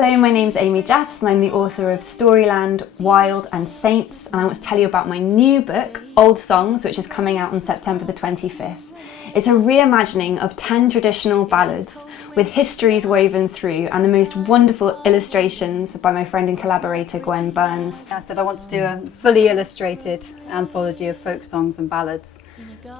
Hello, my name's Amy Jeffs and I'm the author of Storyland, Wild and Saints, and I want to tell you about my new book, Old Songs, which is coming out on September the 25th. It's a reimagining of 10 traditional ballads with histories woven through and the most wonderful illustrations by my friend and collaborator Gwen Burns. I said I want to do a fully illustrated anthology of folk songs and ballads,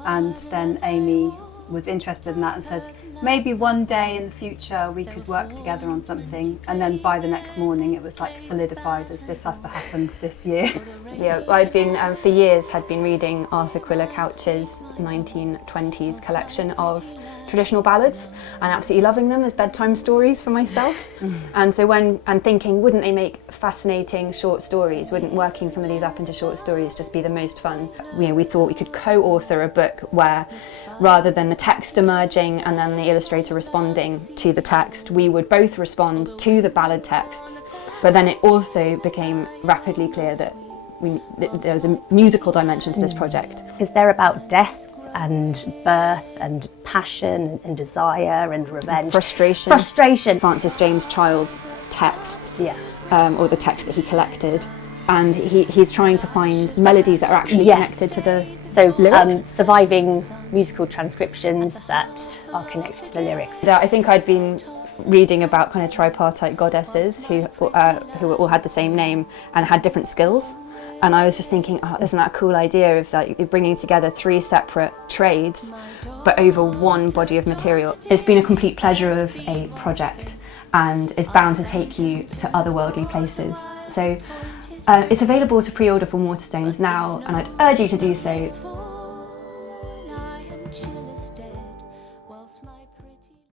and then Amy was interested in that and said maybe one day in the future we could work together on something, and then by the next morning it was like solidified as this has to happen this year. Yeah, I'd been for years had been reading Arthur Quiller Couch's 1920s collection of traditional ballads and absolutely loving them as bedtime stories for myself. And so thinking, wouldn't they make fascinating short stories? Wouldn't working some of these up into short stories just be the most fun? We thought we could co-author a book where, rather than the text emerging and then the illustrator responding to the text, we would both respond to the ballad texts. But then it also became rapidly clear that there was a musical dimension to this project. Because they're about death and birth and passion and desire and revenge. Frustration. Francis James Child's texts, Yeah. Or the text that he collected, and he's trying to find melodies that are actually connected to the lyrics. Surviving musical transcriptions that are connected to the lyrics. I think I'd been reading about kind of tripartite goddesses who all had the same name and had different skills. And I was just thinking, oh, isn't that a cool idea of like bringing together 3 separate trades, but over one body of material. It's been a complete pleasure of a project, and it's bound to take you to otherworldly places. So it's available to pre-order from Waterstones now, and I'd urge you to do so.